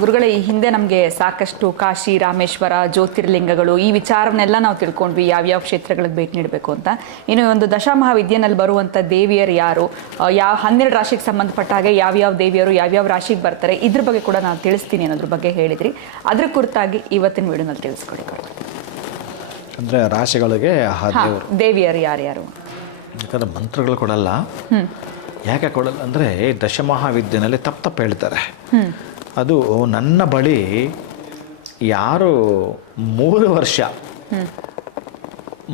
ಗುರುಗಳೇ, ಈ ಹಿಂದೆ ನಮಗೆ ಸಾಕಷ್ಟು ಕಾಶಿ, ರಾಮೇಶ್ವರ, ಜ್ಯೋತಿರ್ಲಿಂಗಗಳು ಈ ವಿಚಾರವನ್ನೆಲ್ಲ ನಾವು ತಿಳ್ಕೊಂಡ್ವಿ, ಯಾವ್ಯಾವ ಕ್ಷೇತ್ರಗಳಿಗೆ ಭೇಟಿ ನೀಡಬೇಕು ಅಂತ. ಇನ್ನು ಒಂದು ದಶಮಹಾವಿದ್ಯೆನಲ್ಲಿ ಬರುವಂಥ ದೇವಿಯರು ಯಾರು, ಯಾವ 12 ರಾಶಿಗೆ ಸಂಬಂಧಪಟ್ಟ ಹಾಗೆ ಯಾವ್ಯಾವ ದೇವಿಯರು ಯಾವ್ಯಾವ ರಾಶಿಗೆ ಬರ್ತಾರೆ, ಇದ್ರ ಬಗ್ಗೆ ಕೂಡ ನಾನು ತಿಳಿಸ್ತೀನಿ ಅನ್ನೋದ್ರ ಬಗ್ಗೆ ಹೇಳಿದ್ರಿ. ಅದ್ರ ಕುರಿತಾಗಿ ಇವತ್ತಿನ ವಿಡಿಯೋನಲ್ಲಿ ತಿಳಿಸ್ಕೊಡಿ. ಅಂದರೆ ರಾಶಿಗಳಿಗೆ ದೇವಿಯರು ಯಾರ್ಯಾರು? ಯಾಕಂದರೆ ಮಂತ್ರಗಳು ಕೊಡಲ್ಲ. ಯಾಕೆ ಕೊಡಲ್ಲ ಅಂದರೆ ದಶಮಹಾವಿದ್ಯೆನಲ್ಲಿ ತಪ್ಪು ಹೇಳ್ತಾರೆ. ಅದು ನನ್ನ ಬಳಿ ಯಾರು 3 ವರ್ಷ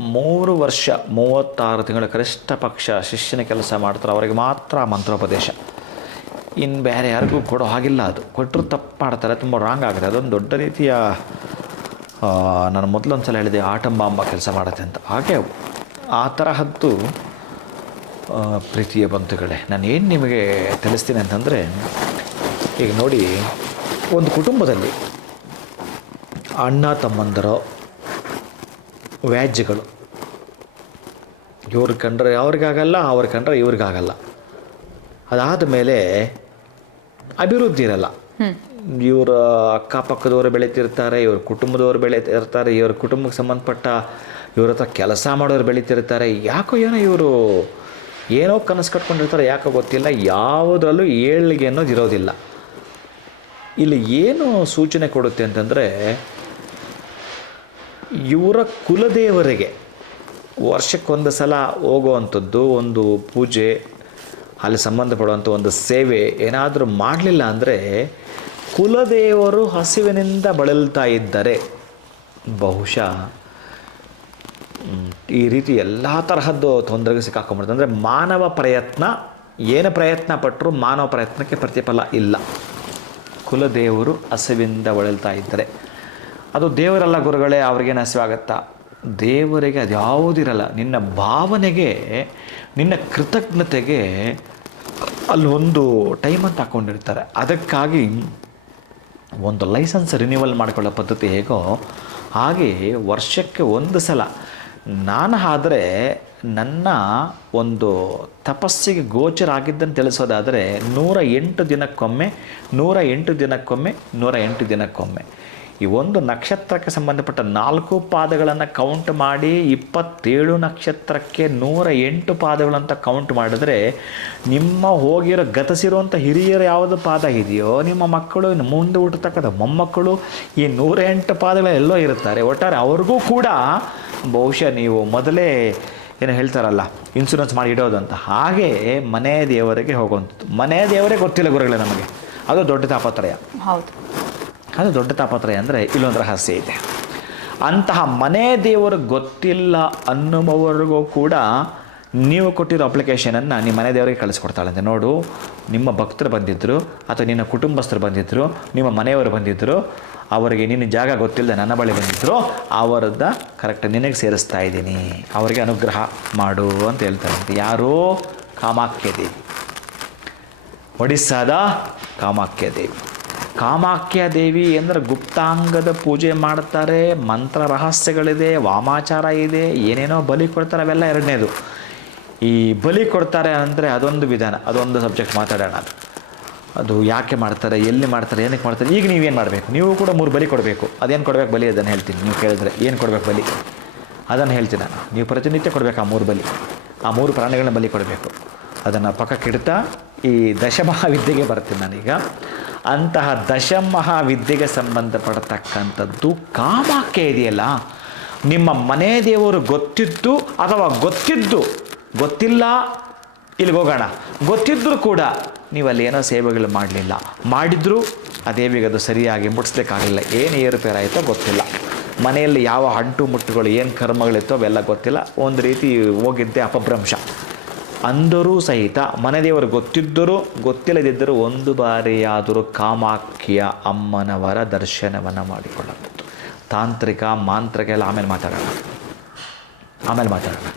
36 ತಿಂಗಳ ಕನಿಷ್ಠ ಪಕ್ಷ ಶಿಷ್ಯನ ಕೆಲಸ ಮಾಡ್ತಾರೆ, ಅವರಿಗೆ ಮಾತ್ರ ಮಂತ್ರೋಪದೇಶ. ಇನ್ನು ಬೇರೆ ಯಾರಿಗೂ ಕೊಡೋ ಹಾಗಿಲ್ಲ. ಅದು ಕೊಟ್ಟರು ತಪ್ಪು ಮಾಡ್ತಾರೆ, ತುಂಬ ರಾಂಗ್ ಆಗುತ್ತೆ. ಅದೊಂದು ದೊಡ್ಡ ರೀತಿಯ ನಾನು ಮೊದಲೊಂದು ಸಲ ಹೇಳಿದೆ ಆಟಂಬಾಂಬ ಕೆಲಸ ಮಾಡುತ್ತೆ ಅಂತ. ಹಾಗೆ ಆ ತರಹದ್ದು ಪ್ರೀತಿಯ ಬಂಧುಗಳೇ, ನಾನು ಏನು ನಿಮಗೆ ತಿಳಿಸ್ತೀನಿ ಅಂತಂದರೆ, ಈಗ ನೋಡಿ, ಒಂದು ಕುಟುಂಬದಲ್ಲಿ ಅಣ್ಣ ತಮ್ಮಂದರೋ ವ್ಯಾಜ್ಯಗಳು, ಇವ್ರಿಗೆ ಕಂಡ್ರೆ ಅವ್ರಿಗಾಗಲ್ಲ, ಅವ್ರಿಗೆ ಕಂಡ್ರೆ ಇವ್ರಿಗಾಗಲ್ಲ. ಅದಾದ ಮೇಲೆ ಅಭಿವೃದ್ಧಿ ಇರಲ್ಲ. ಇವರ ಅಕ್ಕಪಕ್ಕದವರು ಬೆಳೀತಿರ್ತಾರೆ, ಇವ್ರ ಕುಟುಂಬದವರು ಬೆಳೀತಿರ್ತಾರೆ, ಇವ್ರ ಕುಟುಂಬಕ್ಕೆ ಸಂಬಂಧಪಟ್ಟ ಇವ್ರ ಹತ್ರ ಕೆಲಸ ಮಾಡೋರು ಬೆಳೀತಿರ್ತಾರೆ. ಯಾಕೋ ಏನೋ ಇವರು ಏನೋ ಕನಸು ಕಟ್ಕೊಂಡಿರ್ತಾರೆ, ಯಾಕೋ ಗೊತ್ತಿಲ್ಲ. ಯಾವುದರಲ್ಲೂ ಏಳಿಗೆ ಅನ್ನೋದು ಇರೋದಿಲ್ಲ. ಇಲ್ಲಿ ಏನು ಸೂಚನೆ ಕೊಡುತ್ತೆ ಅಂತಂದರೆ, ಇವರ ಕುಲದೇವರಿಗೆ ವರ್ಷಕ್ಕೊಂದು ಸಲ ಹೋಗುವಂಥದ್ದು ಒಂದು ಪೂಜೆ, ಅಲ್ಲಿ ಸಂಬಂಧಪಡುವಂಥ ಒಂದು ಸೇವೆ ಏನಾದರೂ ಮಾಡಲಿಲ್ಲ ಅಂದರೆ ಕುಲದೇವರು ಹಸಿವಿನಿಂದ ಬಳಲ್ತಾ ಇದ್ದರೆ ಬಹುಶಃ ಈ ರೀತಿ ಎಲ್ಲ ತರಹದ್ದು ತೊಂದರೆಗೆ ಸಿಕ್ಕಾಕೊಂಡ್ಬಿಡುತ್ತೆ. ಅಂದರೆ ಮಾನವ ಪ್ರಯತ್ನ, ಏನು ಪ್ರಯತ್ನ ಪಟ್ಟರೂ ಮಾನವ ಪ್ರಯತ್ನಕ್ಕೆ ಪ್ರತಿಫಲ ಇಲ್ಲ. ಕುಲದೇವರು ಹಸಿವಿಂದ ಬಳಲ್ತಾ ಇದ್ದರೆ ಅದು ದೇವರಲ್ಲ ಗುರುಗಳೇ, ಅವ್ರಿಗೇನು ಹಸಿವಾಗತ್ತಾ? ದೇವರಿಗೆ ಅದು ಯಾವುದಿರಲ್ಲ. ನಿನ್ನ ಭಾವನೆಗೆ, ನಿನ್ನ ಕೃತಜ್ಞತೆಗೆ ಅಲ್ಲಿ ಒಂದು ಟೈಮ್ ಅಂತ ಹಾಕ್ಕೊಂಡಿರ್ತಾರೆ. ಅದಕ್ಕಾಗಿ ಒಂದು ಲೈಸೆನ್ಸ್ ರಿನ್ಯೂವಲ್ ಮಾಡಿಕೊಳ್ಳೋ ಪದ್ಧತಿ ಹೇಗೋ ಹಾಗೆ ವರ್ಷಕ್ಕೆ ಒಂದು ಸಲ ನಾನು ಆದರೆ ನನ್ನ ಒಂದು ತಪಸ್ಸಿಗೆ ಗೋಚರ ಆಗಿದ್ದನ್ನು ತಿಳಿಸೋದಾದರೆ 108 ದಿನಕ್ಕೊಮ್ಮೆ 108 ದಿನಕ್ಕೊಮ್ಮೆ 108 ದಿನಕ್ಕೊಮ್ಮೆ ಈ ಒಂದು ನಕ್ಷತ್ರಕ್ಕೆ ಸಂಬಂಧಪಟ್ಟ 4 ಪಾದಗಳನ್ನು ಕೌಂಟ್ ಮಾಡಿ 27 ನಕ್ಷತ್ರಕ್ಕೆ 108 ಪಾದಗಳಂತ ಕೌಂಟ್ ಮಾಡಿದ್ರೆ ನಿಮ್ಮ ಹೋಗಿರೋ ಗತಿಸಿರುವಂಥ ಹಿರಿಯರು ಯಾವುದು ಪಾದ ಇದೆಯೋ, ನಿಮ್ಮ ಮಕ್ಕಳು, ಮುಂದೆ ಹುಟ್ಟತಕ್ಕಂಥ ಮೊಮ್ಮಕ್ಕಳು ಈ 108 ಪಾದಗಳೆಲ್ಲೋ ಇರುತ್ತಾರೆ. ಒಟ್ಟಾರೆ ಅವ್ರಿಗೂ ಕೂಡ ಬಹುಶಃ ನೀವು ಮೊದಲೇ ಏನು ಹೇಳ್ತಾರಲ್ಲ, ಇನ್ಶೂರೆನ್ಸ್ ಮಾಡಿ ಇಡೋದು ಅಂತ, ಹಾಗೆ ಮನೆ ದೇವರಿಗೆ ಹೋಗುವಂಥದ್ದು. ಮನೆ ದೇವರೇ ಗೊತ್ತಿಲ್ಲ ಗುರುಗಳೇ ನಮಗೆ, ಅದು ದೊಡ್ಡ ತಾಪತ್ರಯ. ಹೌದು, ಅದು ದೊಡ್ಡ ತಾಪತ್ರಯ. ಅಂದರೆ ಇಲ್ಲೊಂದು ರಹಸ್ಯ ಇದೆ. ಅಂತಹ ಮನೆ ದೇವರು ಗೊತ್ತಿಲ್ಲ ಅನ್ನುವವರೆಗೂ ಕೂಡ ನೀವು ಕೊಟ್ಟಿರೋ ಅಪ್ಲಿಕೇಶನನ್ನು ನಿಮ್ಮ ಮನೆ ದೇವರಿಗೆ ಕಳಿಸ್ಕೊಡ್ತಾಳಂತೆ. ನೋಡು, ನಿಮ್ಮ ಭಕ್ತರು ಬಂದಿದ್ದರು ಅಥವಾ ನಿನ್ನ ಕುಟುಂಬಸ್ಥರು ಬಂದಿದ್ದರು, ನಿಮ್ಮ ಮನೆಯವರು ಬಂದಿದ್ದರು, ಅವರಿಗೆ ನಿನ್ನ ಜಾಗ ಗೊತ್ತಿಲ್ಲದೆ ನನ್ನ ಬಳಿ ಬಂದಿದ್ದರು, ಅವರದ್ದ ಕರೆಕ್ಟ್ ನಿನಗೆ ಸೇರಿಸ್ತಾ ಇದ್ದೀನಿ, ಅವರಿಗೆ ಅನುಗ್ರಹ ಮಾಡು ಅಂತ ಹೇಳ್ತಾರಂತೆ. ಯಾರು? ಕಾಮಾಖ್ಯ ದೇವಿ, ಒಡಿಸ್ಸಾದ ಕಾಮಾಖ್ಯ ದೇವಿ. ಕಾಮಾಖ್ಯ ದೇವಿ ಅಂದರೆ ಗುಪ್ತಾಂಗದ ಪೂಜೆ ಮಾಡ್ತಾರೆ, ಮಂತ್ರ ರಹಸ್ಯಗಳಿದೆ, ವಾಮಾಚಾರ ಇದೆ, ಏನೇನೋ ಬಲಿ ಕೊಡ್ತಾರೆ. ಅವೆಲ್ಲ ಎರಡನೇದು. ಈ ಬಲಿ ಕೊಡ್ತಾರೆ ಅಂದರೆ ಅದೊಂದು ವಿಧಾನ, ಅದೊಂದು ಸಬ್ಜೆಕ್ಟ್ ಮಾತಾಡೋಣ. ಅದು ಯಾಕೆ ಮಾಡ್ತಾರೆ, ಎಲ್ಲಿ ಮಾಡ್ತಾರೆ, ಏನಕ್ಕೆ ಮಾಡ್ತಾರೆ. ಈಗ ನೀವೇನು ಮಾಡಬೇಕು? ನೀವು ಕೂಡ 3 ಬಲಿ ಕೊಡಬೇಕು. ಅದೇನು ಕೊಡಬೇಕು ಬಲಿ ಅದನ್ನು ಹೇಳ್ತೀನಿ. ನೀವು ಕೇಳಿದ್ರೆ ಏನು ಕೊಡಬೇಕು ಬಲಿ ಅದನ್ನು ಹೇಳ್ತೀನಿ ನಾನು. ನೀವು ಪ್ರತಿನಿತ್ಯ ಕೊಡಬೇಕು ಆ 3 ಬಲಿ, ಆ 3 ಪ್ರಾಣಿಗಳನ್ನ ಬಲಿ ಕೊಡಬೇಕು. ಅದನ್ನು ಪಕ್ಕಕ್ಕಿಡ್ತಾ ಈ ದಶಮಹಾವಿದ್ಯೆಗೆ ಬರ್ತೀನಿ ನಾನೀಗ. ಅಂತಹ ದಶಮಹಾವಿದ್ಯೆಗೆ ಸಂಬಂಧಪಡತಕ್ಕಂಥದ್ದು ಕಾಮಾಖ್ಯ ಇದೆಯಲ್ಲ, ನಿಮ್ಮ ಮನೆ ದೇವರು ಗೊತ್ತಿದ್ದು ಅಥವಾ ಗೊತ್ತಿಲ್ಲ, ಇಲ್ಲಿಗೆ ಹೋಗೋಣ, ಗೊತ್ತಿದ್ದರೂ ಕೂಡ ನೀವು ಅಲ್ಲಿ ಏನೋ ಸೇವೆಗಳು ಮಾಡಲಿಲ್ಲ, ಮಾಡಿದರೂ ಆ ದೇವಿಗೆ ಅದು ಸರಿಯಾಗಿ ಮುಟ್ಟಿಸ್ಲಿಕ್ಕಾಗಲಿಲ್ಲ, ಏನು ಏರುಪೇರಾಯಿತೋ ಗೊತ್ತಿಲ್ಲ, ಮನೆಯಲ್ಲಿ ಯಾವ ಅಂಟು ಮುಟ್ಟುಗಳು ಏನು ಕರ್ಮಗಳಿತ್ತೋ ಅವೆಲ್ಲ ಗೊತ್ತಿಲ್ಲ, ಒಂದು ರೀತಿ ಹೋಗಿದ್ದೆ ಅಪಭ್ರಂಶ ಅಂದರೂ ಸಹಿತ ಮನೆ ದೇವರು ಗೊತ್ತಿದ್ದರೂ ಗೊತ್ತಿಲ್ಲದಿದ್ದರೂ ಒಂದು ಬಾರಿಯಾದರೂ ಕಾಮಾಖ್ಯ ಅಮ್ಮನವರ ದರ್ಶನವನ್ನು ಮಾಡಿಕೊಳ್ಳಬಹುದು. ತಾಂತ್ರಿಕ ಮಾಂತ್ರಿಕ ಎಲ್ಲ ಆಮೇಲೆ ಮಾತಾಡೋಣ.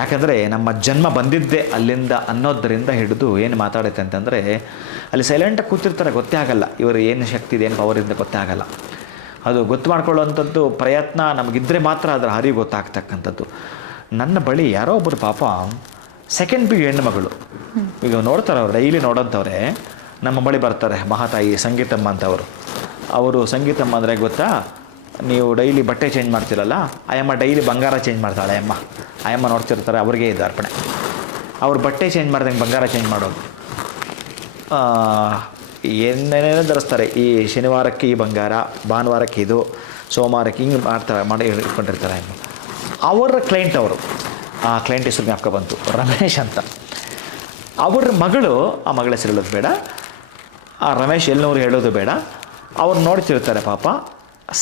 ಯಾಕಂದರೆ ನಮ್ಮ ಜನ್ಮ ಬಂದಿದ್ದೇ ಅಲ್ಲಿಂದ ಅನ್ನೋದರಿಂದ ಹಿಡಿದು ಏನು ಮಾತಾಡುತ್ತೆ ಅಂತಂದರೆ, ಅಲ್ಲಿ ಸೈಲೆಂಟಾಗಿ ಕೂತಿರ್ತಾರೆ, ಗೊತ್ತೇ ಆಗಲ್ಲ ಇವರು ಏನು ಶಕ್ತಿ ಇದೆ, ಏನು ಪವರ್ ಇದೆ ಗೊತ್ತೇ ಆಗಲ್ಲ. ಅದು ಗೊತ್ತು ಮಾಡ್ಕೊಳ್ಳುವಂಥದ್ದು ಪ್ರಯತ್ನ ನಮಗಿದ್ರೆ ಮಾತ್ರ ಅದರ ಹರಿವು ಗೊತ್ತಾಗ್ತಕ್ಕಂಥದ್ದು. ನನ್ನ ಬಳಿ ಯಾರೋ ಒಬ್ಬರು ಪಾಪ ಸೆಕೆಂಡ್ ಪಿ ಹೆಣ್ಣು ಮಗಳು, ಈಗ ನೋಡ್ತಾರೆ ಅವ್ರು, ಡೈಲಿ ನೋಡೋಂಥವ್ರೆ, ನಮ್ಮ ಬಳಿ ಬರ್ತಾರೆ ಮಹಾತಾಯಿ ಸಂಗೀತಮ್ಮ ಅಂತವರು. ಅವರು ಸಂಗೀತಮ್ಮ ಅಂದರೆ ಗೊತ್ತಾ, ನೀವು ಡೈಲಿ ಬಟ್ಟೆ ಚೇಂಜ್ ಮಾಡ್ತೀರಲ್ಲ, ಆಯಮ್ಮ ಡೈಲಿ ಬಂಗಾರ ಚೇಂಜ್ ಮಾಡ್ತಾಳೆ. ಆಯಮ್ಮ ನೋಡ್ತಿರ್ತಾರೆ, ಅವ್ರಿಗೆ ಇದು ಅರ್ಪಣೆ. ಅವ್ರು ಬಟ್ಟೆ ಚೇಂಜ್ ಮಾಡ್ದಂಗೆ ಬಂಗಾರ ಚೇಂಜ್ ಮಾಡೋದು. ಏನೇನೇನೋ ಧರಿಸ್ತಾರೆ. ಈ ಶನಿವಾರಕ್ಕೆ ಈ ಬಂಗಾರ, ಭಾನುವಾರಕ್ಕೆ ಇದು, ಸೋಮವಾರಕ್ಕೆ ಹಿಂಗೆ ಮಾಡಿ ಇಟ್ಕೊಂಡಿರ್ತಾರೆ. ಅವರ ಕ್ಲೈಂಟ್ ಅವರು, ಆ ಕ್ಲೈಂಟ್ ಹೆಸರು ಜ್ಞಾಪಕ ಬಂತು, ರಮೇಶ್ ಅಂತ. ಅವ್ರ ಮಗಳು, ಆ ಮಗಳ ಹೆಸರು ಹೇಳೋದು ಬೇಡ, ಆ ರಮೇಶ್ ಎಲ್ಲನವ್ರು ಹೇಳೋದು ಬೇಡ, ಅವ್ರು ನೋಡ್ತಿರ್ತಾರೆ ಪಾಪ.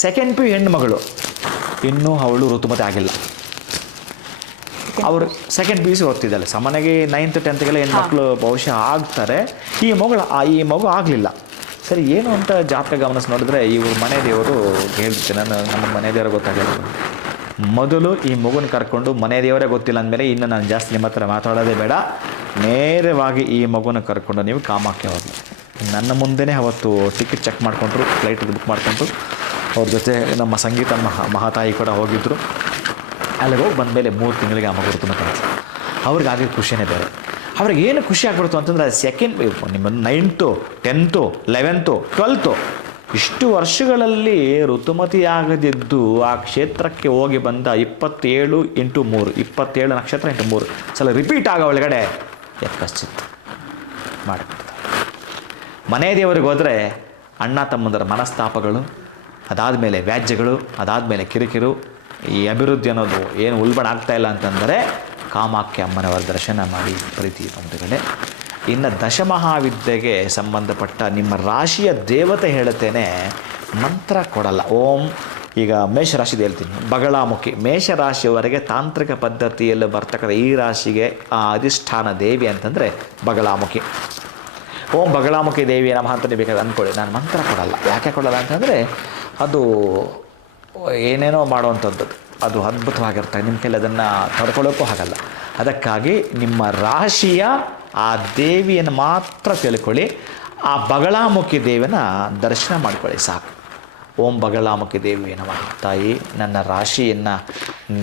ಸೆಕೆಂಡ್ ಪಿ ಹೆಣ್ಣು ಮಗಳು, ಇನ್ನೂ ಅವಳು ಋತುಮತಿ ಆಗಿಲ್ಲ. ಅವರು ಸೆಕೆಂಡ್ ಪಿ ಯು ಸಿ ಓದ್ತಿದ್ದಾಳೆ. ಸಾಮಾನ್ಯವಾಗಿ 9th 10thಗೆಲ್ಲ ಹೆಣ್ಮಕ್ಳು ಬಹುಶಃ ಆಗ್ತಾರೆ. ಈ ಮಗು ಆಗಲಿಲ್ಲ. ಸರಿ ಏನು ಅಂತ ಜಾತಕ ಗಮನಿಸಿ ನೋಡಿದ್ರೆ ಇವ್ರ ಮನೆ ದೇವರು ಹೇಳ್ತೀನಿ, ನಮ್ಮ ಮನೆ ದೇವರ ಗೊತ್ತಾಗಲ್ಲ. ಮೊದಲು ಈ ಮಗುನ ಕರ್ಕೊಂಡು, ಮನೆ ದೇವರೇ ಗೊತ್ತಿಲ್ಲ ಅಂದಮೇಲೆ ಇನ್ನು ನಾನು ಜಾಸ್ತಿ ನಿಮ್ಮ ಹತ್ರ ಮಾತಾಡೋದೇ ಬೇಡ, ನೇರವಾಗಿ ಈ ಮಗುನ ಕರ್ಕೊಂಡು ನೀವು ಕಾಮಾಖ್ಯ ಹೋಗಿ. ನನ್ನ ಮುಂದೆನೇ ಅವತ್ತು ಟಿಕೆಟ್ ಚೆಕ್ ಮಾಡಿಕೊಂಡ್ರು, ಫ್ಲೈಟ್ ಬುಕ್ ಮಾಡಿಕೊಂಡ್ರು. ಅವ್ರ ಜೊತೆ ನಮ್ಮ ಸಂಗೀತ ಮಹಾತಾಯಿ ಕೂಡ ಹೋಗಿದ್ದರು. ಅಲ್ಲಿಗೆ ಹೋಗಿ ಬಂದಮೇಲೆ 3 ತಿಂಗಳಿಗೆ ಆ ಮಗು ಋತುಮತಿ ಆಯಿತು. ಅವ್ರಿಗೆ ಆಗಿದ್ದ ಖುಷಿಯೇ ಬೇರೆ. ಅವ್ರಿಗೆ ಏನು ಖುಷಿ ಆಗ್ಬಿಡ್ತು ಅಂತಂದರೆ, ಸೆಕೆಂಡ್ ನಿಮ್ಮ 9th 10th 11th 12th ಇಷ್ಟು ವರ್ಷಗಳಲ್ಲಿ ಋತುಮತಿ ಆಗದಿದ್ದು ಆ ಕ್ಷೇತ್ರಕ್ಕೆ ಹೋಗಿ ಬಂದ 27 × 3 27 ನಕ್ಷತ್ರ × 3 ಸಲ ರಿಪೀಟ್ ಆಗೋ ಒಳಗಡೆ ಯಕ್ಕಶ್ಚಿತ್ ಮಾಡಿಬಿಡ್ತಾರೆ. ಮನೆ ದೇವರಿಗೆ ಹೋದರೆ ಅಣ್ಣ ತಮ್ಮಂದರ ಮನಸ್ತಾಪಗಳು, ಅದಾದಮೇಲೆ ವ್ಯಾಜ್ಯಗಳು, ಅದಾದಮೇಲೆ ಕಿರಿಕಿರು, ಈ ಅಭಿವೃದ್ಧಿ ಅನ್ನೋದು ಏನು ಉಲ್ಬಣ ಆಗ್ತಾಯಿಲ್ಲ ಅಂತಂದರೆ ಕಾಮಾಖ್ಯ ಅಮ್ಮನವರ ದರ್ಶನ ಮಾಡಿ ಪ್ರೀತಿ ಬಂಧುಗಳೇ. ಇನ್ನು ದಶಮಹಾವಿದ್ಯೆಗೆ ಸಂಬಂಧಪಟ್ಟ ನಿಮ್ಮ ರಾಶಿಯ ದೇವತೆ ಹೇಳುತ್ತೇನೆ, ಮಂತ್ರ ಕೊಡಲ್ಲ. ಈಗ ಮೇಷರಾಶಿದು ಹೇಳ್ತೀನಿ, ಬಗಳಾಮುಖಿ. ಮೇಷರಾಶಿಯವರೆಗೆ ತಾಂತ್ರಿಕ ಪದ್ಧತಿಯಲ್ಲಿ ಬರ್ತಕ್ಕಂಥ ಈ ರಾಶಿಗೆ ಆ ಅಧಿಷ್ಠಾನ ದೇವಿ ಅಂತಂದರೆ ಬಗಳಾಮುಖಿ. ಬಗಳಾಮುಖಿ ದೇವಿ ನಮಃ ಅಂತ ಬೇಕಾದ್ರೆ ಅಂದ್ಕೊಳ್ಳಿ. ನಾನು ಮಂತ್ರ ಕೊಡಲ್ಲ. ಯಾಕೆ ಕೊಡಲ್ಲ ಅಂತಂದರೆ ಅದು ಏನೇನೋ ಮಾಡುವಂಥದ್ದು, ಅದು ಅದ್ಭುತವಾಗಿರ್ತದೆ. ನಿಮ್ಮ ಕೈಲಿ ಅದನ್ನು ತಡ್ಕೊಳ್ಳೋಕ್ಕೂ ಆಗಲ್ಲ. ಅದಕ್ಕಾಗಿ ನಿಮ್ಮ ರಾಶಿಯ ಆ ದೇವಿಯನ್ನು ಮಾತ್ರ ತಿಳ್ಕೊಳ್ಳಿ. ಆ ಬಗಳಾಮುಖಿ ದೇವಿನ ದರ್ಶನ ಮಾಡ್ಕೊಳ್ಳಿ ಸಾಕು. ಬಗಳಾಮುಖಿ ದೇವಿ ನಮಃ. ತಾಯಿ, ನನ್ನ ರಾಶಿಯನ್ನು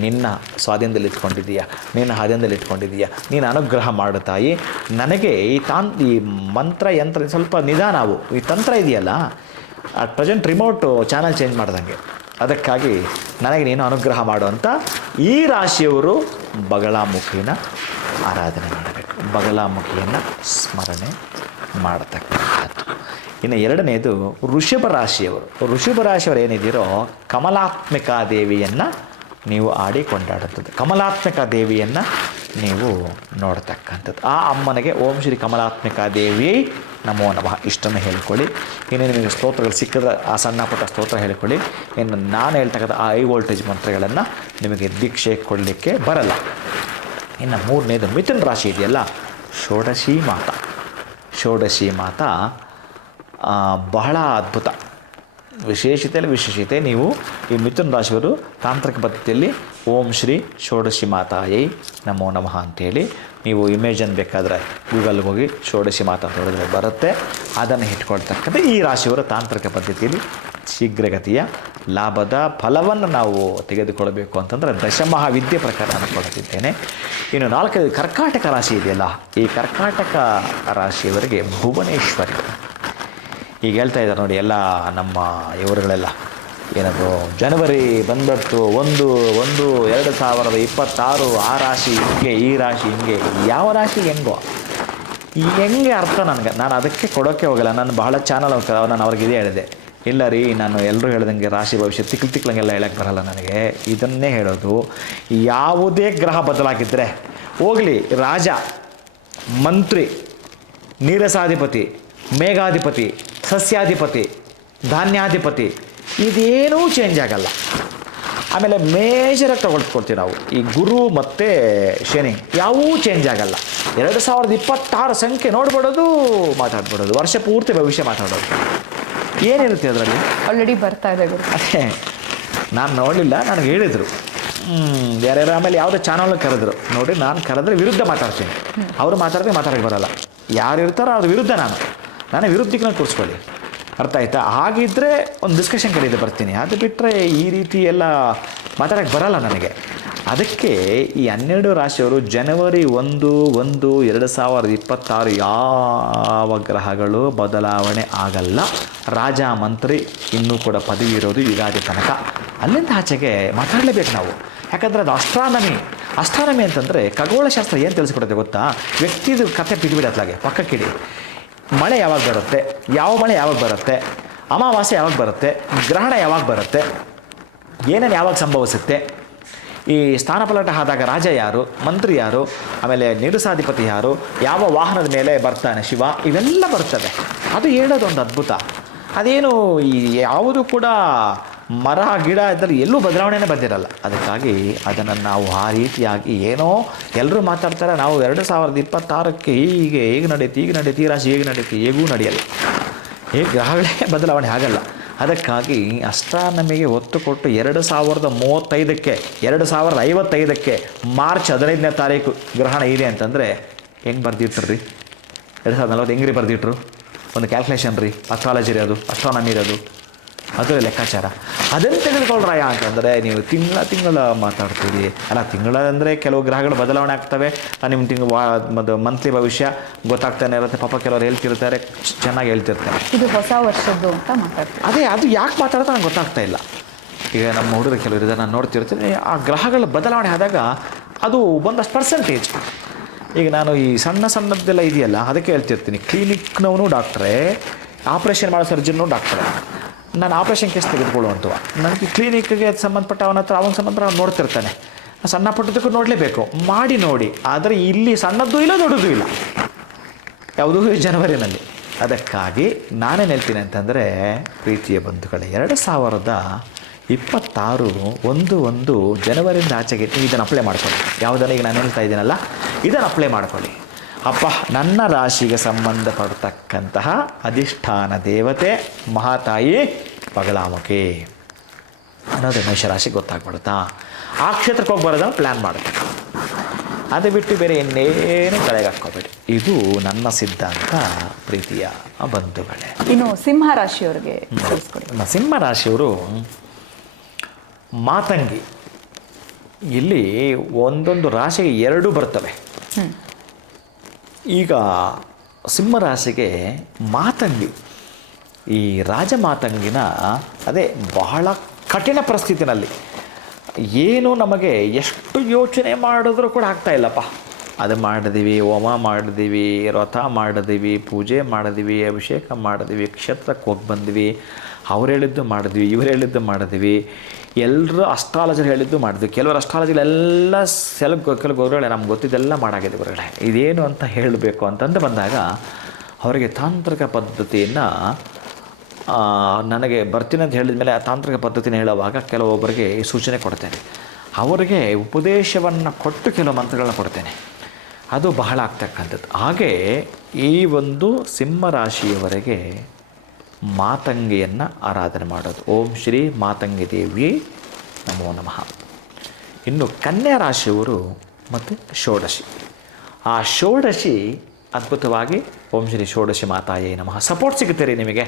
ನಿನ್ನ ಸ್ವಾಧೀನದಲ್ಲಿ ಇಟ್ಕೊಂಡಿದ್ದೀಯಾ, ನಿನ್ನ ಹಾದ್ಯದಲ್ಲಿ ಇಟ್ಕೊಂಡಿದ್ದೀಯಾ, ನೀನು ಅನುಗ್ರಹ ಮಾಡು ತಾಯಿ. ನನಗೆ ಈ ಮಂತ್ರ ಯಂತ್ರ ಸ್ವಲ್ಪ ನಿಧಾನವು, ಈ ತಂತ್ರ ಇದೆಯಲ್ಲ, at present remote channel change ಮಾಡ್ದಂಗೆ. ಅದಕ್ಕಾಗಿ ನನಗೆ ನೀನು ಅನುಗ್ರಹ ಮಾಡುವಂಥ ಈ ರಾಶಿಯವರು ಬಗಳಾಮುಖಿನ ಆರಾಧನೆ ಮಾಡಬೇಕು, ಬಗಳಾಮುಖಿಯನ್ನು ಸ್ಮರಣೆ ಮಾಡತಕ್ಕಂಥದ್ದು. ಇನ್ನು ಎರಡನೇದು ವೃಷಭ ರಾಶಿಯವರು. ವೃಷಭ ರಾಶಿಯವರು ಏನಿದ್ದೀರೋ ಕಮಲಾತ್ಮಿಕಾ ದೇವಿಯನ್ನು ನೀವು ಆಡಿ ಕೊಂಡಾಡುತ್ತದೆ. ಕಮಲಾತ್ಮಿಕಾ ದೇವಿಯನ್ನು ನೀವು ನೋಡ್ತಕ್ಕಂಥದ್ದು. ಆ ಅಮ್ಮನಿಗೆ ಓಂ ಶ್ರೀ ಕಮಲಾತ್ಮಿಕಾ ದೇವಿ ನಮೋ ನಮಃ ಇಷ್ಟನ್ನು ಹೇಳ್ಕೊಳ್ಳಿ. ಇನ್ನು ನಿಮಗೆ ಸ್ತೋತ್ರಗಳು ಸಿಕ್ಕಿದ್ರೆ ಆ ಸಣ್ಣ ಪುಟ್ಟ ಸ್ತೋತ್ರ ಹೇಳ್ಕೊಳ್ಳಿ. ಇನ್ನು ನಾನು ಹೇಳ್ತಕ್ಕಂಥ ಆ 5 ವೋಲ್ಟೇಜ್ ಮಂತ್ರಗಳನ್ನು ನಿಮಗೆ ದೀಕ್ಷೆ ಕೊಡಲಿಕ್ಕೆ ಬರಲ್ಲ. ಇನ್ನು ಮೂರನೇದು ಮಿಥುನ ರಾಶಿ ಇದೆಯಲ್ಲ, ಷೋಡಶಿ ಮಾತಾ. ಷೋಡಶಿ ಮಾತಾ ಬಹಳ ಅದ್ಭುತ, ವಿಶೇಷತೆ. ನೀವು ಈ ಮಿಥುನ ರಾಶಿಯವರು ತಾಂತ್ರಿಕ ಪದ್ಧತಿಯಲ್ಲಿ ಓಂ ಶ್ರೀ ಷೋಡಶಿ ಮಾತಾಯೈ ನಮೋ ನಮಃ ಅಂತೇಳಿ ನೀವು ಇಮೇಜನ್ನು ಬೇಕಾದರೆ ಗೂಗಲ್ಗೆ ಹೋಗಿ ಷೋಡಶಿ ಮಾತಾ ಅಂತ ನೋಡಿದ್ರೆ ಬರುತ್ತೆ. ಅದನ್ನು ಇಟ್ಕೊಳ್ತಕ್ಕಂಥ ಈ ರಾಶಿಯವರ ತಾಂತ್ರಿಕ ಪದ್ಧತಿಯಲ್ಲಿ ಶೀಘ್ರಗತಿಯ ಲಾಭದ ಫಲವನ್ನು ನಾವು ತೆಗೆದುಕೊಳ್ಳಬೇಕು ಅಂತಂದರೆ ದಶಮಹಾವಿದ್ಯೆ ಪ್ರಕಾರ ಅಂದ್ಕೊಳ್ತಿದ್ದೇನೆ. ಇನ್ನು 4 ಕರ್ಕಾಟಕ ರಾಶಿ ಇದೆಯಲ್ಲ, ಈ ಕರ್ಕಾಟಕ ರಾಶಿಯವರಿಗೆ ಭುವನೇಶ್ವರಿ. ಈಗ ಹೇಳ್ತಾ ಇದ್ದಾರೆ ನೋಡಿ, ಎಲ್ಲ ನಮ್ಮ ಇವರುಗಳೆಲ್ಲ ಏನದು ಜನವರಿ ಬಂದದ್ದು 1/1/2026 ಆ ರಾಶಿ ಹಿಂಗೆ, ಈ ರಾಶಿ ಹಿಂಗೆ, ಯಾವ ರಾಶಿ ಹೆಂಗೆ ಅರ್ಥ ನನಗೆ. ನಾನು ಅದಕ್ಕೆ ಕೊಡೋಕ್ಕೆ ಹೋಗಲ್ಲ. ನಾನು ಬಹಳ ಚಾನಲ್ ಹೋಗ್ತಾರೆ, ನಾನು ಅವ್ರಿಗೆ ಇದೇ ಹೇಳಿದೆ, ಇಲ್ಲ ರೀ, ನಾನು ಎಲ್ಲರೂ ಹೇಳ್ದಂಗೆ ರಾಶಿ ಭವಿಷ್ಯ ತಿಕ್ಲಂಗೆಲ್ಲ ಹೇಳಕ್ಕೆ ಬರಲ್ಲ ನನಗೆ. ಇದನ್ನೇ ಹೇಳೋದು, ಯಾವುದೇ ಗ್ರಹ ಬದಲಾಗಿದ್ದರೆ ಹೋಗಲಿ, ರಾಜ, ಮಂತ್ರಿ, ನೀರಸಾಧಿಪತಿ, ಮೇಘಾಧಿಪತಿ, ಸಸ್ಯಾಧಿಪತಿ, ಧಾನ್ಯಾಧಿಪತಿ, ಇದೇನೂ ಚೇಂಜ್ ಆಗಲ್ಲ. ಆಮೇಲೆ ಮೇಜರಾಗಿ ತಗೊಳ್ಕೊಳ್ತೀವಿ ನಾವು. ಈ ಗುರು ಮತ್ತು ಶನಿ ಯಾವೂ ಚೇಂಜ್ ಆಗಲ್ಲ. 2026 ಸಂಖ್ಯೆ ನೋಡ್ಬಿಡೋದು, ಮಾತಾಡ್ಬಿಡೋದು, ವರ್ಷ ಪೂರ್ತಿ ಭವಿಷ್ಯ ಮಾತಾಡೋದು. ಏನಿರುತ್ತೆ ಅದರಲ್ಲಿ? ಆಲ್ರೆಡಿ ಬರ್ತಾ ಇದೆ ಗುರು. ಅದೇ ನಾನು ನೋಡಲಿಲ್ಲ, ನನಗೆ ಹೇಳಿದರು ಯಾರ್ಯಾರು. ಆಮೇಲೆ ಯಾವುದೋ ಚಾನಲ್ ಕರೆದ್ರು ನೋಡಿ, ನಾನು ಕರೆದ್ರೆ ವಿರುದ್ಧ ಮಾತಾಡ್ತೀನಿ, ಅವರು ಮಾತಾಡಿದ್ರೆ ಮಾತಾಡೋಕ್ಕೆ ಬರೋಲ್ಲ. ಯಾರು ಇರ್ತಾರೋ ಅವ್ರ ವಿರುದ್ಧ ನಾನು ವಿರುದ್ಧಕ್ಕೆ ಕೂರಿಸ್ಕೊಳ್ಳಿ, ಅರ್ಥ ಆಯ್ತಾ? ಹಾಗಿದ್ದರೆ ಒಂದು ಡಿಸ್ಕಷನ್ ಕರೀದೆ ಬರ್ತೀನಿ. ಅದು ಬಿಟ್ಟರೆ ಈ ರೀತಿ ಎಲ್ಲ ಮಾತಾಡೋಕ್ಕೆ ಬರಲ್ಲ ನನಗೆ. ಅದಕ್ಕೆ ಈ 12 ರಾಶಿಯವರು ಜನವರಿ 1/1/2026 ಯಾವ ಗ್ರಹಗಳು ಬದಲಾವಣೆ ಆಗಲ್ಲ. ರಾಜ ಮಂತ್ರಿ ಇನ್ನೂ ಕೂಡ ಪದವಿ ಇರೋದು ಯುಗಾದಿ ತನಕ. ಅಲ್ಲಿಂದ ಆಚೆಗೆ ಮಾತಾಡಲೇಬೇಕು ನಾವು. ಯಾಕಂದರೆ ಅದು ಅಸ್ಟ್ರಾನಮಿ ಅಂತಂದರೆ ಖಗೋಳಶಾಸ್ತ್ರ ಏನು ತಿಳಿಸ್ಕೊಡುತ್ತೆ ಗೊತ್ತಾ? ವ್ಯಕ್ತಿದು ಕಥೆ ಬಿಟ್ಬಿಡಿ, ಅತ್ಲಾಗೆ ಪಕ್ಕಕ್ಕಿಡಿ. ಮಳೆ ಯಾವಾಗ ಬರುತ್ತೆ, ಯಾವ ಮಳೆ ಯಾವಾಗ ಬರುತ್ತೆ, ಅಮಾವಾಸ್ಯೆ ಯಾವಾಗ ಬರುತ್ತೆ, ಗ್ರಹಣ ಯಾವಾಗ ಬರುತ್ತೆ, ಏನೇನು ಯಾವಾಗ ಸಂಭವಿಸುತ್ತೆ, ಈ ಸ್ಥಾನಪಲಟ ಆದಾಗ ರಾಜ ಯಾರು, ಮಂತ್ರಿ ಯಾರು, ಆಮೇಲೆ ನಿರುಸಾಧಿಪತಿ ಯಾರು, ಯಾವ ವಾಹನದ ಮೇಲೆ ಬರ್ತಾನೆ ಶಿವ, ಇವೆಲ್ಲ ಬರ್ತವೆ. ಅದು ಹೇಳೋದೊಂದು ಅದ್ಭುತ. ಅದೇನು ಈ ಯಾವುದು ಕೂಡ ಮರ ಗಿಡ ಇದ್ದಲ್ಲಿ ಎಲ್ಲೂ ಬದಲಾವಣೆನೇ ಬಂದಿರಲ್ಲ. ಅದಕ್ಕಾಗಿ ಅದನ್ನು ನಾವು ಆ ರೀತಿಯಾಗಿ ಏನೋ ಎಲ್ಲರೂ ಮಾತಾಡ್ತಾರೆ, ನಾವು 2026ಕ್ಕೆ ಈಗ ನಡೀತಿ, ಈ ರಾಶಿ ಹೇಗೆ ನಡೀತಿ, ಹೇಗೂ ನಡೆಯಲ್ಲ. ಈ ಗ್ರಹಗಳೇ ಬದಲಾವಣೆ ಆಗಲ್ಲ. ಅದಕ್ಕಾಗಿ ಅಸ್ಟ್ರಾನಮಿಗೆ ಒತ್ತು ಕೊಟ್ಟು 2035ಕ್ಕೆ 2055ಕ್ಕೆ ಮಾರ್ಚ್ 15ನೇ ತಾರೀಕು ಗ್ರಹಣ ಇದೆ ಅಂತಂದರೆ ಹೆಂಗೆ ಬರ್ದಿಟ್ರಿ? 2040 ಹೆಂಗ್ರಿ ಬರ್ದಿಟ್ರು? ಒಂದು ಕ್ಯಾಲ್ಕುಲೇಷನ್ ರೀ, ಅಸ್ಟ್ರಾಲಜಿ ರೀ, ಅದು ಅಸ್ಟ್ರಾನಮಿ ಇರೋದು, ಅದರ ಲೆಕ್ಕಾಚಾರ. ಅದನ್ನು ತೆಗೆದುಕೊಳ್ಳ್ರಯ್ಯ ಅಂತಂದರೆ ನೀವು ತಿಂಗಳ ಮಾತಾಡ್ತೀರಿ ಅಲ್ಲ. ತಿಂಗಳ ಅಂದರೆ ಕೆಲವು ಗ್ರಹಗಳು ಬದಲಾವಣೆ ಆಗ್ತವೆ. ನಿಮ್ಮ ಮಂತ್ಲಿ ಭವಿಷ್ಯ ಗೊತ್ತಾಗ್ತಾನೆ ಇರುತ್ತೆ. ಪಾಪ ಕೆಲವರು ಹೇಳ್ತಿರ್ತಾರೆ, ಚೆನ್ನಾಗಿ ಹೇಳ್ತಿರ್ತಾರೆ. ಇದು ಹೊಸ ವರ್ಷದ್ದು ಅಂತ ಮಾತಾಡ್ತೀವಿ. ಅದೇ ಅದು ಯಾಕೆ ಮಾತಾಡ್ತಾ ನಂಗೆ ಗೊತ್ತಾಗ್ತಾ ಇಲ್ಲ. ಈಗ ನಮ್ಮ ಹುಡುಗರು ಕೆಲವರು ಇದನ್ನು ನಾನು ನೋಡ್ತಿರ್ತೀನಿ. ಆ ಗ್ರಹಗಳ ಬದಲಾವಣೆ ಆದಾಗ ಅದು ಒಂದಷ್ಟು ಪರ್ಸೆಂಟೇಜ್. ಈಗ ನಾನು ಈ ಸಣ್ಣದೆಲ್ಲ ಇದೆಯಲ್ಲ, ಅದಕ್ಕೆ ಹೇಳ್ತಿರ್ತೀನಿ, ಕ್ಲಿನಿಕ್ನವನು ಡಾಕ್ಟ್ರೇ, ಆಪ್ರೇಷನ್ ಮಾಡೋ ಸರ್ಜನ್ನು ಡಾಕ್ಟ್ರೇ. ನಾನು ಆಪ್ರೇಷನ್ ಕೇಸ್ ತೆಗೆದುಕೊಳ್ಳುವಂಥವು, ನನಗೆ ಕ್ಲಿನಿಕ್ಗೆ ಸಂಬಂಧಪಟ್ಟ ಅವನ ಸಂಬಂಧಪಟ್ಟ ಅವ್ನು ನೋಡ್ತಿರ್ತಾನೆ. ಸಣ್ಣ ಪುಟ್ಟದಕ್ಕೂ ನೋಡಲೇಬೇಕು, ಮಾಡಿ ನೋಡಿ. ಆದರೆ ಇಲ್ಲಿ ಸಣ್ಣದ್ದು ಇಲ್ಲ, ದೊಡ್ಡದು ಇಲ್ಲ, ಯಾವುದೂ ಜನವರಿನಲ್ಲಿ. ಅದಕ್ಕಾಗಿ ನಾನೇನು ಹೇಳ್ತೀನಿ ಅಂತಂದರೆ, ಪ್ರೀತಿಯ ಬಂಧುಗಳೇ, 2026 ಜನವರಿಯಿಂದ ಆಚೆಗೆ ನೀವು ಇದನ್ನು ಅಪ್ಲೈ ಮಾಡ್ಕೊಳ್ಳಿ. ಯಾವುದನ್ನು ಈಗ ನಾನು ಹೇಳ್ತಾ ಇದ್ದೀನಲ್ಲ, ಇದನ್ನು ಅಪ್ಲೈ ಮಾಡ್ಕೊಳ್ಳಿ. ಅಪ್ಪ, ನನ್ನ ರಾಶಿಗೆ ಸಂಬಂಧಪಡ್ತಕ್ಕಂತಹ ಅಧಿಷ್ಠಾನ ದೇವತೆ ಮಹಾತಾಯಿ ಬಗಲಾಮುಖಿ ಅನ್ನೋದು ಮೇಷರಾಶಿಗೆ ಗೊತ್ತಾಗ್ಬಿಡುತ್ತಾ? ಆ ಕ್ಷೇತ್ರಕ್ಕೆ ಹೋಗಿ ಬರೋದನ್ನು ಪ್ಲ್ಯಾನ್ ಮಾಡುತ್ತೆ. ಅದು ಬಿಟ್ಟು ಬೇರೆ ಇನ್ನೇನು ತಲೆಗೆ ಹಾಕ್ಕೋಬೇಡಿ. ಇದು ನನ್ನ ಸಿದ್ಧಾಂತ, ಪ್ರೀತಿಯ ಬಂಧುಗಳೇ. ಇನ್ನು ಸಿಂಹ ರಾಶಿಯವರಿಗೆ ಸಿಂಹ ರಾಶಿಯವರು ಮಾತಂಗಿ. ಇಲ್ಲಿ ಒಂದೊಂದು ರಾಶಿಗೆ 2 ಬರ್ತವೆ. ಈಗ ಸಿಂಹರಾಶಿಗೆ ಮಾತಂಗಿ, ಈ ರಾಜ ಮಾತಂಗಿನ ಅದೇ ಬಹಳ ಕಠಿಣ ಪರಿಸ್ಥಿತಿನಲ್ಲಿ, ಏನು ನಮಗೆ ಎಷ್ಟು ಯೋಚನೆ ಮಾಡಿದ್ರೂ ಕೂಡ ಆಗ್ತಾ ಇಲ್ಲಪ್ಪ. ಅದು ಮಾಡಿದೀವಿ, ಹೋಮ ಮಾಡಿದೀವಿ, ವ್ರತ ಮಾಡಿದೀವಿ, ಪೂಜೆ ಮಾಡಿದೀವಿ, ಅಭಿಷೇಕ ಮಾಡಿದೀವಿ, ಕ್ಷೇತ್ರಕ್ಕೆ ಹೋಗಿ ಬಂದ್ವಿ, ಅವ್ರು ಹೇಳಿದ್ದು ಮಾಡಿದ್ವಿ, ಇವ್ರು ಹೇಳಿದ್ದು ಮಾಡಿದ್ವಿ, ಎಲ್ಲರೂ ಅಸ್ಟ್ರಾಲಜರ್ ಹೇಳಿದ್ದು ಮಾಡಿದ್ವಿ. ಕೆಲವರು ಅಸ್ಟ್ರಾಲಜಿಲೆಲ್ಲ ಕೆಲವು ಗುರುಗಳೇ ನಮ್ಗೆ ಗೊತ್ತಿದ್ದೆಲ್ಲ ಮಾಡಾಗಿದೆ ಗುರುಗಳೇ, ಇದೇನು ಅಂತ ಹೇಳಬೇಕು ಅಂತಂದು ಬಂದಾಗ ಅವರಿಗೆ ತಾಂತ್ರಿಕ ಪದ್ಧತಿಯನ್ನು ನನಗೆ ಬರ್ತೀನಿ ಅಂತ ಹೇಳಿದ ಮೇಲೆ ಆ ತಾಂತ್ರಿಕ ಪದ್ಧತಿನ ಹೇಳುವಾಗ ಕೆಲವೊಬ್ಬರಿಗೆ ಸೂಚನೆ ಕೊಡ್ತೇನೆ. ಅವರಿಗೆ ಉಪದೇಶವನ್ನು ಕೊಟ್ಟು ಕೆಲವು ಮಂತ್ರಗಳನ್ನ ಕೊಡ್ತೇನೆ. ಅದು ಬಹಳ ಆಗ್ತಕ್ಕಂಥದ್ದು. ಹಾಗೆ ಈ ಒಂದು ಸಿಂಹರಾಶಿಯವರೆಗೆ ಮಾತಂಗಿಯನ್ನು ಆರಾಧನೆ ಮಾಡೋದು. ಓಂ ಶ್ರೀ ಮಾತಂಗಿ ದೇವಿ ನಮೋ ನಮಃ. ಇನ್ನು ಕನ್ಯಾ ರಾಶಿಯವರು ಮತ್ತು ಷೋಡಶಿ. ಆ ಷೋಡಶಿ ಅದ್ಭುತವಾಗಿ ಓಂ ಶ್ರೀ ಷೋಡಶಿ ಮಾತಾಯೇ ನಮಃ. ಸಪೋರ್ಟ್ ಸಿಗುತ್ತೆ ರೀ ನಿಮಗೆ.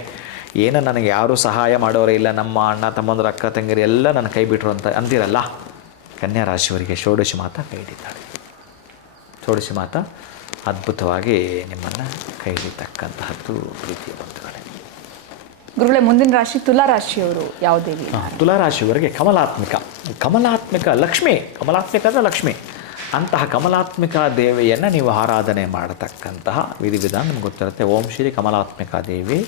ಏನೋ ನನಗೆ ಯಾರೂ ಸಹಾಯ ಮಾಡೋರೇ ಇಲ್ಲ, ನಮ್ಮ ಅಣ್ಣ ತಮ್ಮಂದರು ಅಕ್ಕ ತಂಗಿರಿ ಎಲ್ಲ ನನ್ನ ಕೈ ಬಿಟ್ಟರು ಅಂತ ಅಂತೀರಲ್ಲ, ಕನ್ಯಾ ರಾಶಿಯವರಿಗೆ ಷೋಡಶಿ ಮಾತಾ ಕೈ ಹಿಡಿತಾಳೆ. ಷೋಡಶಿ ಮಾತಾ ಅದ್ಭುತವಾಗಿ ನಿಮ್ಮನ್ನು ಕೈ ಹಿಡಿತಕ್ಕಂತಹದ್ದು ಪ್ರೀತಿಯ ಬಂಧುಗಳೇ. ಗುರುಗಳೇ, ಮುಂದಿನ ರಾಶಿ ತುಲಾ ರಾಶಿಯವರು ಯಾವ ದೇವಿ? ತುಲಾ ರಾಶಿಯವರಿಗೆ ಕಮಲಾತ್ಮಿಕ ಲಕ್ಷ್ಮಿ, ಕಮಲಾತ್ಮಿಕ ಅಂದರೆ ಲಕ್ಷ್ಮಿ. ಅಂತಹ ಕಮಲಾತ್ಮಿಕ ದೇವಿಯನ್ನು ನೀವು ಆರಾಧನೆ ಮಾಡತಕ್ಕಂತಹ ವಿಧಿವಿಧಾನ ನಿಮ್ಗೆ ಗೊತ್ತಿರುತ್ತೆ. ಓಂ ಶ್ರೀ ಕಮಲಾತ್ಮಿಕ ದೇವಿ